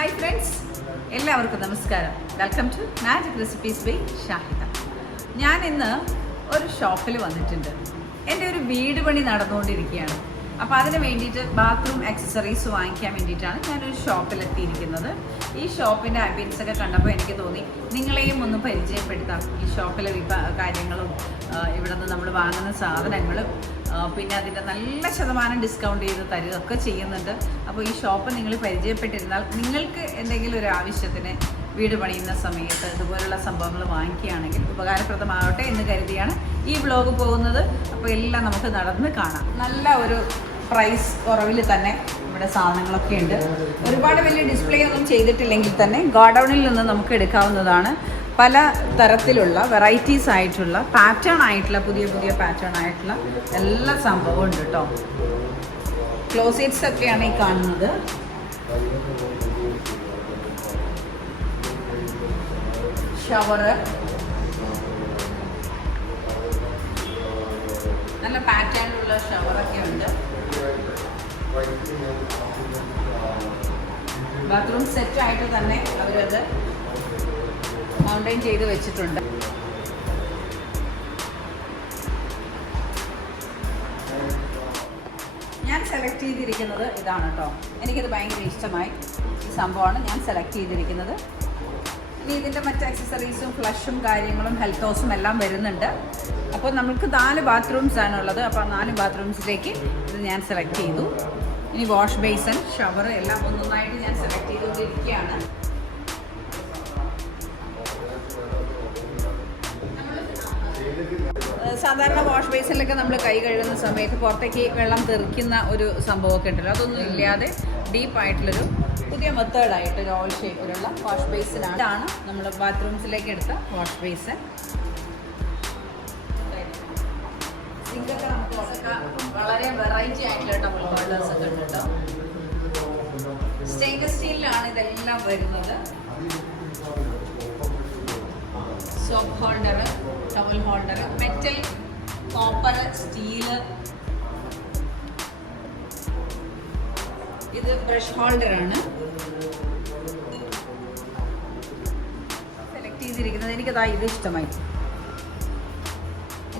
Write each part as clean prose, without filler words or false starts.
Hi friends, എല്ലാവർക്കും നമസ്കാരം. Welcome to magic recipes by Shahida. ഞാൻ ഇന്ന് ഒരു ഷോപ്പിൽ വന്നിട്ടുണ്ട്. എൻ്റെ ഒരു വീട് പണി നടന്നുകൊണ്ടിരിക്കുകയാണ്. അപ്പോൾ അതിന് വേണ്ടിയിട്ട് ബാത്റൂം ആക്സസറീസ് വാങ്ങിക്കാൻ വേണ്ടിയിട്ടാണ് ഞാനൊരു ഷോപ്പിലെത്തിയിരിക്കുന്നത്. ഈ ഷോപ്പിൻ്റെ ആംബിയൻസ് ഒക്കെ കണ്ടപ്പോൾ എനിക്ക് തോന്നി നിങ്ങളെയും ഒന്ന് പരിചയപ്പെടുത്താം. ഈ ഷോപ്പിലെ കാര്യങ്ങളും ഇവിടെ നിന്ന് നമ്മൾ വാങ്ങുന്ന സാധനങ്ങളും പിന്നെ അതിൻ്റെ നല്ല ശതമാനം ഡിസ്കൗണ്ട് ചെയ്ത് തരികയൊക്കെ ചെയ്യുന്നുണ്ട്. അപ്പോൾ ഈ ഷോപ്പ് നിങ്ങൾ പരിചയപ്പെട്ടിരുന്നാൽ നിങ്ങൾക്ക് എന്തെങ്കിലും ഒരു ആവശ്യത്തിന് വീട് പണിയുന്ന സമയത്ത് ഇതുപോലുള്ള സംഭവങ്ങൾ വാങ്ങിക്കുകയാണെങ്കിൽ ഉപകാരപ്രദമാകട്ടെ എന്ന് കരുതിയാണ് ഈ വ്ലോഗ് പോകുന്നത്. അപ്പോൾ എല്ലാം നമുക്ക് നടന്ന് കാണാം. നല്ല ഒരു പ്രൈസ് കുറവിൽ തന്നെ ഇവിടെ സാധനങ്ങളൊക്കെ ഉണ്ട്. ഒരുപാട് വലിയ ഡിസ്പ്ലേ ഒന്നും ചെയ്തിട്ടില്ലെങ്കിൽ തന്നെ ഗോഡൗണിൽ നിന്ന് നമുക്ക് എടുക്കാവുന്നതാണ്. പല തരത്തിലുള്ള വെറൈറ്റീസ് ആയിട്ടുള്ള പാറ്റേൺ ആയിട്ടുള്ള പുതിയ പാറ്റേൺ ആയിട്ടുള്ള എല്ലാ സംഭവവും ഉണ്ട് കേട്ടോ. ക്ലോസറ്റ്സ് ഒക്കെയാണ് ഈ കാണുന്നത്. ഷവർ, നല്ല പാറ്റേണിലുള്ള ഷവറൊക്കെ ഉണ്ട്. ബാത്റൂം സെറ്റായിട്ട് തന്നെ അവരത് മൗണ്ടെയിൻ ചെയ്ത് വെച്ചിട്ടുണ്ട്. ഞാൻ സെലക്ട് ചെയ്തിരിക്കുന്നത് ഇതാണ് കേട്ടോ. എനിക്കിത് ഭയങ്കര ഇഷ്ടമായി. ഈ സംഭവമാണ് ഞാൻ സെലക്ട് ചെയ്തിരിക്കുന്നത്. ഇനി ഇതിൻ്റെ മറ്റ് ആക്സസറീസും ഫ്ലഷും കാര്യങ്ങളും ഹെൽത്ത് ഹൗസും എല്ലാം വരുന്നുണ്ട്. അപ്പോൾ നമുക്ക് 4 ബാത്റൂംസ് ആണുള്ളത്. അപ്പോൾ 4 ബാത്റൂംസിലേക്ക് ഇത് ഞാൻ സെലക്ട് ചെയ്തു. ഇനി വാഷ് ബേസൺ, ഷവർ എല്ലാം ഒന്നൊന്നായിട്ട് ഞാൻ സെലക്ട് ചെയ്തുകൊണ്ടിരിക്കുകയാണ്. സാധാരണ വാഷ് ബേസിലൊക്കെ നമ്മൾ കൈ കഴുകുന്ന സമയത്ത് പുറത്തേക്ക് വെള്ളം തെറിക്കുന്ന ഒരു സംഭവമൊക്കെ ഉണ്ടല്ലോ, അതൊന്നും ഇല്ലാതെ ഡീപ്പായിട്ടുള്ളൊരു പുതിയ മെത്തേഡായിട്ട് ഒരു ഓൾ ഷേപ്പിലുള്ള വാഷ് ബേസിനാണ്. ഇതാണ് നമ്മൾ ബാത്റൂംസിലേക്ക് എടുത്ത വാഷ് ബേസൻ. സിങ്കൊക്കെ നമുക്ക് വളരെ വെറൈറ്റി ആയിട്ടുള്ള ഡബിൾ ഹോൾഡേഴ്സ് ഒക്കെ ഉണ്ട് കേട്ടോ. സ്റ്റെയിൻലെസ് സ്റ്റീലിലാണ് ഇതെല്ലാം വരുന്നത്. Soap holder, towel holder, metal, copper, steel. ഇത് ബ്രഷ് ഹോൾഡറാണ് സെലക്ട് ചെയ്തിരിക്കുന്നത്. എനിക്കതാ ഇത് ഇഷ്ടമായി.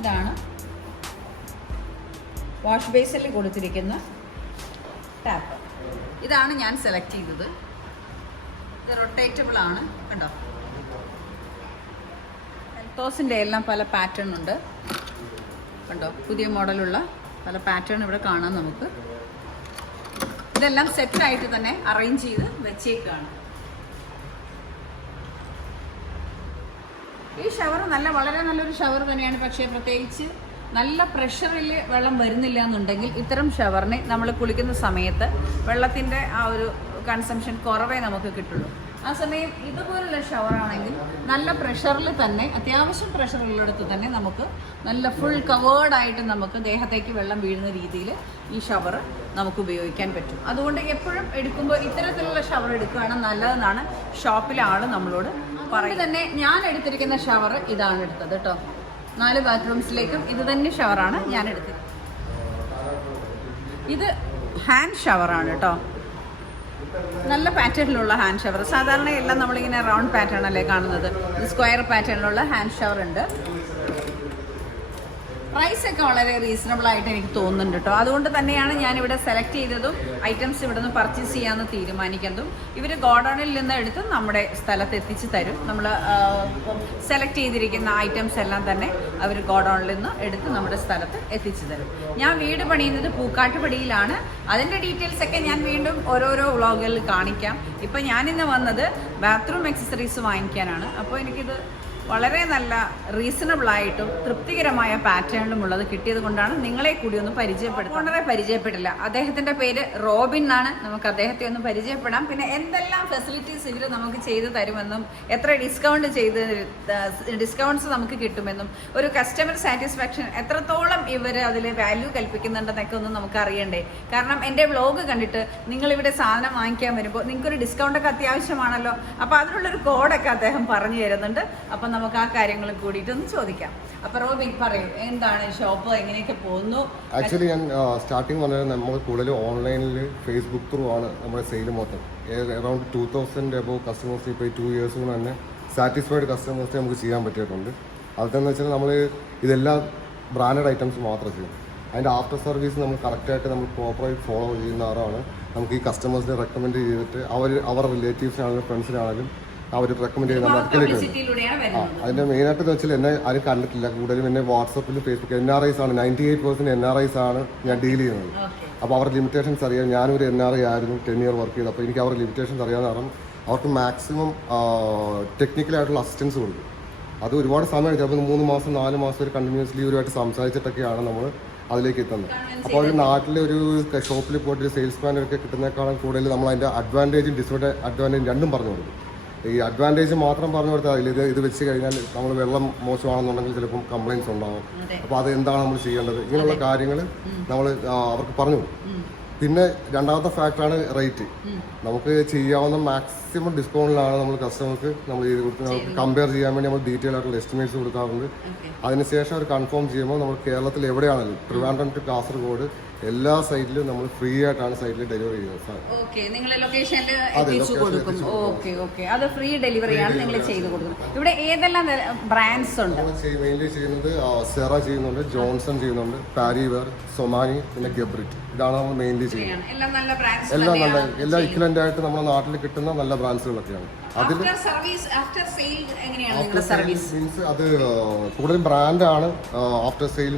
ഇതാണ് വാഷ് ബേസിൽ കൊടുത്തിരിക്കുന്ന ടാപ്പ്. ഇതാണ് ഞാൻ സെലക്ട് ചെയ്തത്. ഇത് റൊട്ടേറ്റബിൾ ആണ് കണ്ടോ. ഹെൽത്തോസിൻ്റെ എല്ലാം പല പാറ്റേൺ ഉണ്ട് കണ്ടോ. പുതിയ മോഡലുള്ള പല പാറ്റേൺ ഇവിടെ കാണാം നമുക്ക്. ഇതെല്ലാം സെറ്റായിട്ട് തന്നെ അറേഞ്ച് ചെയ്ത് വെച്ചേക്കാണ്. ഈ ഷവർ വളരെ നല്ലൊരു ഷവർ തന്നെയാണ്. പക്ഷേ പ്രത്യേകിച്ച് നല്ല പ്രഷറിൽ വെള്ളം വരുന്നില്ല എന്നുണ്ടെങ്കിൽ ഇത്തരം ഷവറിനെ നമ്മൾ കുളിക്കുന്ന സമയത്ത് വെള്ളത്തിൻ്റെ ആ ഒരു കൺസംഷൻ കുറവേ നമുക്ക് കിട്ടുള്ളൂ. ആ സമയം ഇതുപോലുള്ള ഷവറാണെങ്കിൽ നല്ല പ്രഷറിൽ തന്നെ, അത്യാവശ്യം പ്രഷറുള്ളിടത്ത് തന്നെ നമുക്ക് നല്ല ഫുൾ കവേർഡായിട്ട് നമുക്ക് ദേഹത്തേക്ക് വെള്ളം വീഴുന്ന രീതിയിൽ ഈ ഷവർ നമുക്ക് ഉപയോഗിക്കാൻ പറ്റും. അതുകൊണ്ട് എപ്പോഴും എടുക്കുമ്പോൾ ഇത്തരത്തിലുള്ള ഷവർ എടുക്കുകയാണ് നല്ലതെന്നാണ് ഷോപ്പിലെ ആൾ നമ്മളോട് പറയുന്നത്. തന്നെ ഞാൻ എടുത്തിരിക്കുന്ന ഷവർ ഇതാണ് എടുത്തത് കേട്ടോ. 4 ബാത്റൂംസിലേക്കും ഇത് തന്നെ ഷവറാണ് ഞാൻ എടുത്തത്. ഇത് ഹാൻഡ് ഷവറാണ് കേട്ടോ. നല്ല പാറ്റേണിലുള്ള ഹാൻഡ് ഷവർ. സാധാരണ എല്ലാം നമ്മളിങ്ങനെ റൗണ്ട് പാറ്റേൺ അല്ലേ കാണുന്നത്. ഇത് സ്ക്വയർ പാറ്റേണിലുള്ള ഹാൻഡ് ഷവർ ഉണ്ട്. പ്രൈസൊക്കെ വളരെ റീസണബിൾ ആയിട്ട് എനിക്ക് തോന്നുന്നുണ്ട് കേട്ടോ. അതുകൊണ്ട് തന്നെയാണ് ഞാനിവിടെ സെലക്ട് ചെയ്തതും ഐറ്റംസ് ഇവിടെ നിന്ന് പർച്ചേസ് ചെയ്യാമെന്ന് തീരുമാനിക്കുന്നതും. ഇവർ ഗോഡൗണിൽ നിന്ന് എടുത്ത് നമ്മുടെ സ്ഥലത്ത് എത്തിച്ച് തരും. നമ്മൾ സെലക്ട് ചെയ്തിരിക്കുന്ന ഐറ്റംസ് എല്ലാം തന്നെ അവർ ഗോഡൗണിൽ നിന്ന് എടുത്ത് നമ്മുടെ സ്ഥലത്ത് എത്തിച്ചു തരും. ഞാൻ വീട് പണിയുന്നത് പൂക്കാട്ടുപടിയിലാണ്. അതിൻ്റെ ഡീറ്റെയിൽസ് ഒക്കെ ഞാൻ വീണ്ടും ഓരോരോ വ്ളോഗുകളിൽ കാണിക്കാം. ഇപ്പം ഞാനിന്ന് വന്നത് ബാത്റൂം ആക്സസറീസ് വാങ്ങിക്കാനാണ്. അപ്പോൾ എനിക്കിത് വളരെ നല്ല റീസണബിളായിട്ടും തൃപ്തികരമായ പാറ്റേണിലും ഉള്ളത് കിട്ടിയത് കൊണ്ടാണ് നിങ്ങളെ കൂടി ഒന്ന് പരിചയപ്പെടുത്തുന്നത്. ഓണറെ പരിചയപ്പെട്ടില്ല. അദ്ദേഹത്തിൻ്റെ പേര് റോബിൻ എന്നാണ്. നമുക്ക് അദ്ദേഹത്തെ ഒന്ന് പരിചയപ്പെടാം. പിന്നെ എന്തെല്ലാം ഫെസിലിറ്റീസ് ഇവർ നമുക്ക് ചെയ്തു തരുമെന്നും എത്ര ഡിസ്കൗണ്ട്സ് നമുക്ക് കിട്ടുമെന്നും ഒരു കസ്റ്റമർ സാറ്റിസ്ഫാക്ഷൻ എത്രത്തോളം ഇവർ അതിൽ വാല്യൂ കൽപ്പിക്കുന്നുണ്ടെന്നൊക്കെ ഒന്നും നമുക്ക് അറിയണ്ടേ. കാരണം എൻ്റെ വ്ളോഗ് കണ്ടിട്ട് നിങ്ങളിവിടെ സാധനം വാങ്ങിക്കാൻ വരുമ്പോൾ നിങ്ങൾക്കൊരു ഡിസ്കൗണ്ടൊക്കെ അത്യാവശ്യമാണല്ലോ. അപ്പോൾ അതിനുള്ളൊരു കോഡൊക്കെ അദ്ദേഹം പറഞ്ഞു തരുന്നുണ്ട്. അപ്പം നമുക്ക് ആ കാര്യങ്ങളും കൂടിയിട്ടൊന്ന് ചോദിക്കാം. അപ്പൊ റോബിൻ പറയൂ, എന്താണ് ഷോപ്പ്, എങ്ങനെയൊക്കെ പോകുന്നു? ആക്ച്വലി ഞാൻ സ്റ്റാർട്ടിങ് പറഞ്ഞാൽ നമ്മൾ കൂടുതൽ ഓൺലൈനിൽ ഫേസ്ബുക്ക് ത്രൂ ആണ് നമ്മുടെ സെയിൽ മൊത്തം. അറൗണ്ട് 2000 എബോവ് കസ്റ്റമേഴ്സ് ഇപ്പോൾ ഈ 2 years കൊണ്ട് തന്നെ സാറ്റിസ്ഫൈഡ് കസ്റ്റമേഴ്സിനെ നമുക്ക് ചെയ്യാൻ പറ്റിയിട്ടുണ്ട്. അതെന്ന് വെച്ചാൽ നമ്മൾ ഇതെല്ലാം ബ്രാൻഡഡ് ഐറ്റംസ് മാത്രം ചെയ്യും. അതിൻ്റെ ആഫ്റ്റർ സർവീസ് നമ്മൾ കറക്റ്റായിട്ട് നമ്മൾ പ്രോപ്പറായിട്ട് ഫോളോ ചെയ്യുന്നവരാണ് നമുക്ക് ഈ കസ്റ്റമേഴ്സിനെ റെക്കമെൻഡ് ചെയ്തിട്ട് അവരുടെ റിലേറ്റീവ്സിനാണെങ്കിലും ഫ്രണ്ട്സിനാണെങ്കിലും അവർ റെക്കമെൻഡ് ചെയ്യുന്ന വർക്കിലേക്ക്. അതിൻ്റെ മെയിനായിട്ട് വെച്ചാൽ എന്നെ ആരും കണ്ടിട്ടില്ല. കൂടുതലും എന്നെ വാട്സപ്പിൽ ഫേസ്ബുക്ക് NRIs ആണ് 98% NRIs ആണ് ഞാൻ ഡീൽ ചെയ്യുന്നത്. അപ്പോൾ അവരുടെ ലിമിറ്റേഷൻസ് അറിയാം. ഞാനൊരു NRI ആയിരുന്നു, 10 year വർക്ക് ചെയ്തു. അപ്പോൾ എനിക്ക് അവരുടെ ലിമിറ്റേഷൻസ് അറിയാമെന്ന് കാരണം അവർക്ക് മാക്സിമം ടെക്നിക്കലായിട്ടുള്ള അസിസ്റ്റൻസ് കൊടുക്കും. അത് ഒരുപാട് സമയം ചിലപ്പോൾ 3 മാസം 4 മാസം ഒരു കണ്ടിന്യൂസ്ലി ഇവരുമായിട്ട് സംസാരിച്ചിട്ടൊക്കെയാണ് നമ്മൾ അതിലേക്ക് എത്തുന്നത്. അപ്പോൾ ഒരു നാട്ടിലെ ഒരു ഷോപ്പിൽ പോയിട്ട് ഒരു സെയിൽസ്മാനൊക്കെ കിട്ടുന്നേക്കാളും കൂടുതൽ നമ്മൾ അതിൻ്റെ അഡ്വാൻറ്റേജും ഡിസ്അഡ്വാൻറ്റേജും രണ്ടും പറഞ്ഞു കൊടുക്കും. ഈ അഡ്വാൻറ്റേജ് മാത്രം പറഞ്ഞു കൊടുത്താൽ ഇത് വെച്ച് കഴിഞ്ഞാൽ നമ്മൾ വെള്ളം മോശമാണെന്നുണ്ടെങ്കിൽ ചിലപ്പം കംപ്ലയിൻസ് ഉണ്ടാകും. അപ്പോൾ അത് എന്താണ് നമ്മൾ ചെയ്യേണ്ടത്, ഇങ്ങനെയുള്ള കാര്യങ്ങൾ നമ്മൾ അവർക്ക് പറഞ്ഞു കൊടുക്കും. പിന്നെ രണ്ടാമത്തെ ഫാക്ടറാണ് റേറ്റ്. നമുക്ക് ചെയ്യാവുന്ന മാക്സിമം ഡിസ്കൗണ്ടിലാണ് നമ്മൾ കസ്റ്റമർക്ക് നമ്മൾ ചെയ്ത് കൊടുത്ത് നമുക്ക് കമ്പയർ ചെയ്യാൻ വേണ്ടി നമ്മൾ ഡീറ്റെയിൽ ആയിട്ടുള്ള എസ്റ്റിമേറ്റ്സ് കൊടുക്കാറുണ്ട്. അതിനുശേഷം അവർ കൺഫേം ചെയ്യുമ്പോൾ നമ്മൾ കേരളത്തിൽ എവിടെയാണെങ്കിലും ട്രിവാൻഡ്രം ടു കാസർഗോഡ് എല്ലാ സൈറ്റിലും നമ്മൾ ഫ്രീ ആയിട്ടാണ് സൈറ്റിൽ ഡെലിവറി ചെയ്യുന്നത്. അത് ഫ്രീ ഡെലിവറിയാണ് നിങ്ങൾ ചെയ്ത് കൊടുക്കുന്നത്. ഇവിടെ ഏതെല്ലാം ബ്രാൻഡ്സ് ഉണ്ട്? മെയിൻലി ചെയ്യുന്നത് സെറ ചെയ്യുന്നുണ്ട്, ജോൺസൺ ചെയ്യുന്നുണ്ട്, പാരിവെയർ, സൊമാനി, പിന്നെ ഗബ്രിറ്റ്. ഇതാണ് നമ്മൾ മെയിൻലി ചെയ്യുന്നത്. എല്ലാം നല്ല എല്ലാം ഇക്വലന്റ് ആയിട്ട് നമ്മുടെ നാട്ടിൽ കിട്ടുന്ന നല്ല ബ്രാൻഡ്സുകളൊക്കെയാണ്. അതിൽ മീൻസ് അത് കൂടുതലും ബ്രാൻഡാണ് ആഫ്റ്റർ സെയിൽ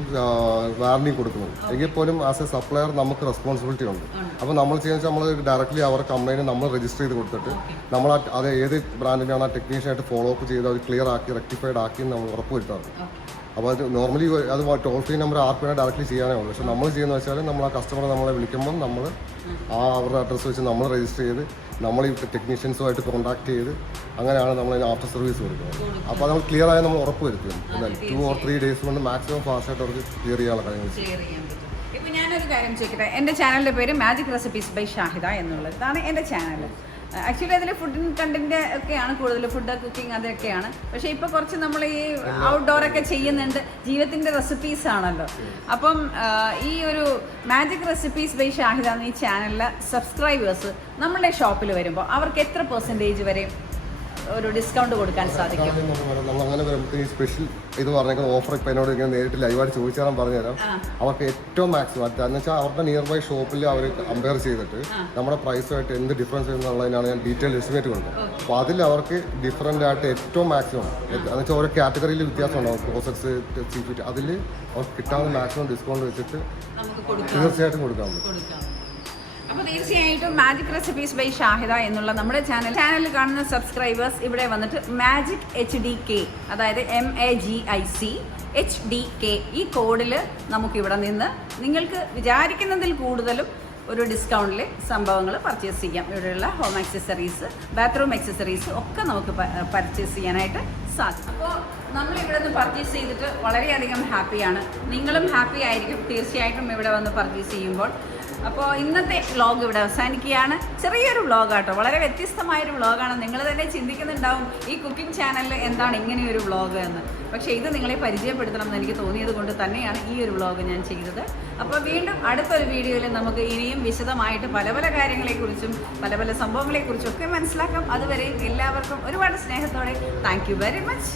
വാറണ്ടി കൊടുക്കുന്നത്. എങ്കിൽ പോലും ആസ് എ സപ്ലയർ നമുക്ക് റെസ്പോൺസിബിലിറ്റി ഉണ്ട്. അപ്പോൾ നമ്മൾ ചെയ്യുന്നത് നമ്മൾ ഡയറക്റ്റ്ലി അവരുടെ കംപ്ലൈൻറ്റ് നമ്മൾ രജിസ്റ്റർ ചെയ്ത് കൊടുത്തിട്ട് നമ്മൾ അത് ഏത് ബ്രാൻഡിൻ്റെയാണ് ആ ടെക്നീഷ്യനായിട്ട് ഫോളോ അപ്പ് ചെയ്ത് അത് ക്ലിയർ ആക്കി റെക്ടിഫൈഡ് ആക്കി നമ്മൾ ഉറപ്പ് വരുത്താറുണ്ട്. അപ്പോൾ അത് നോർമലി അത് ടോൾ ഫ്രീ നമ്പർ ആർക്കും ഡയറക്റ്റ്ലി ചെയ്യാനേ ഉള്ളൂ. പക്ഷേ നമ്മൾ ചെയ്യുന്നത് വെച്ചാൽ നമ്മൾ ആ കസ്റ്റമറെ നമ്മളെ വിളിക്കുമ്പം നമ്മൾ അവരുടെ അഡ്രസ്സ് വെച്ച് നമ്മൾ രജിസ്റ്റർ ചെയ്ത് നമ്മൾ ഈ ടെക്നീഷ്യൻസുമായിട്ട് കോൺടാക്ട് ചെയ്ത് അങ്ങനെയാണ് നമ്മൾ അതിന് ആഫ്റ്റർ സർവീസ് കൊടുക്കുന്നത്. അപ്പോൾ നമ്മൾ ക്ലിയർ ആയി നമ്മൾ ഉറപ്പ് വരുത്തും. 2 or 3 days കൊണ്ട് മാക്സിമം ഫാസ്റ്റായിട്ട് അവർക്ക് ക്ലിയർ ചെയ്യാനുള്ള കാര്യങ്ങൾ ചെയ്യും. ഇപ്പോൾ ഞാനൊരു കാര്യം ചോദിക്കട്ടെ, എൻ്റെ ചാനലിൻ്റെ പേര് മാജിക് റെസിപ്പീസ് ബൈ ഷാഹിദ എന്നുള്ളത്. ഇതാണ് എൻ്റെ ചാനൽ. ആക്ച്വലി അതിൽ ഫുഡ് കണ്ടന്റ് ഒക്കെയാണ് കൂടുതൽ, ഫുഡ് കുക്കിംഗ് അതൊക്കെയാണ്. പക്ഷേ ഇപ്പോൾ കുറച്ച് നമ്മൾ ഈ ഔട്ട്ഡോറൊക്കെ ചെയ്യുന്നുണ്ട്, ജീവിതത്തിൻ്റെ റെസിപ്പീസ് ആണല്ലോ. അപ്പം ഈ ഒരു മാജിക് റെസിപ്പീസ് ബൈ ഷാഹിദ എന്ന ഈ ചാനലിലെ സബ്സ്ക്രൈബേഴ്സ് നമ്മുടെ ഷോപ്പിൽ വരുമ്പോൾ അവർക്ക് എത്ര % വരെ ഒരു ഡിസ്കൗണ്ട് കൊടുക്കാൻ സാധിക്കും? അങ്ങനെ വരുമ്പോൾ ഈ സ്പെഷ്യൽ ഇത് പറഞ്ഞേക്കുന്ന ഓഫർ ഇപ്പം എന്നോട് ഇങ്ങനെ നേരിട്ട് ലൈവായിട്ട് ചോദിച്ചാൽ പറഞ്ഞുതരാം. അവർക്ക് ഏറ്റവും മാക്സിമം എന്ന് വെച്ചാൽ അവരുടെ നിയർ ബൈ ഷോപ്പിൽ അവർ കമ്പയർ ചെയ്തിട്ട് നമ്മുടെ പ്രൈസുമായിട്ട് എന്ത് ഡിഫറൻസ് എന്നുള്ളതിനാണ് ഞാൻ ഡീറ്റെയിൽ എസ്റ്റിമേറ്റ് കൊടുക്കുന്നത്. അപ്പോൾ അതിൽ അവർക്ക് ഡിഫറൻ്റ് ആയിട്ട് ഏറ്റവും മാക്സിമം എന്ന് വെച്ചാൽ ഓരോ കാറ്റഗറിയിൽ വ്യത്യാസം ഉണ്ടാവും. പ്രോസസ്സ്, സീഫിറ്റ്, അതിൽ അവർക്ക് കിട്ടാവുന്ന മാക്സിമം ഡിസ്കൗണ്ട് വെച്ചിട്ട് തീർച്ചയായിട്ടും കൊടുക്കാൻ പറ്റും. അപ്പോൾ തീർച്ചയായിട്ടും മാജിക് റെസിപ്പീസ് ബൈ ഷാഹിദ എന്നുള്ള നമ്മുടെ ചാനലിൽ കാണുന്ന സബ്സ്ക്രൈബേഴ്സ് ഇവിടെ വന്നിട്ട് മാജിക് HDK, അതായത് MAGIC HDK ഈ കോഡിൽ നമുക്കിവിടെ നിന്ന് നിങ്ങൾക്ക് വിചാരിക്കുന്നതിൽ കൂടുതലും ഒരു ഡിസ്കൗണ്ടിൽ സംഭവങ്ങൾ പർച്ചേസ് ചെയ്യാം. ഇവിടെയുള്ള ഹോം ആക്സസറീസ്, ബാത്റൂം ആക്സസറീസ് ഒക്കെ നമുക്ക് പർച്ചേസ് ചെയ്യാനായിട്ട് സാധിക്കും. അപ്പോൾ നമ്മളിവിടെ നിന്ന് പർച്ചേസ് ചെയ്തിട്ട് വളരെയധികം ഹാപ്പിയാണ്. നിങ്ങളും ഹാപ്പി ആയിരിക്കും തീർച്ചയായിട്ടും ഇവിടെ വന്ന് പർച്ചേസ് ചെയ്യുമ്പോൾ. അപ്പോൾ ഇന്നത്തെ വ്ളോഗ് ഇവിടെ അവസാനിക്കുകയാണ്. ചെറിയൊരു വ്ളോഗാട്ടോ, വളരെ വ്യത്യസ്തമായൊരു വ്ളോഗാണ്. നിങ്ങൾ തന്നെ ചിന്തിക്കുന്നുണ്ടാവും ഈ കുക്കിംഗ് ചാനലിൽ എന്താണ് ഇങ്ങനെയൊരു വ്ളോഗ് എന്ന്. പക്ഷേ ഇത് നിങ്ങളെ പരിചയപ്പെടുത്തണം എന്ന് എനിക്ക് തോന്നിയത് കൊണ്ട് തന്നെയാണ് ഈ ഒരു വ്ളോഗ് ഞാൻ ചെയ്തത്. അപ്പോൾ വീണ്ടും അടുത്തൊരു വീഡിയോയിൽ നമുക്ക് ഇനിയും വിശദമായിട്ട് പല പല കാര്യങ്ങളെക്കുറിച്ചും പല പല സംഭവങ്ങളെക്കുറിച്ചും ഒക്കെ മനസ്സിലാക്കാം. അതുവരെയും എല്ലാവർക്കും ഒരുപാട് സ്നേഹത്തോടെ താങ്ക് യു വെരി മച്ച്.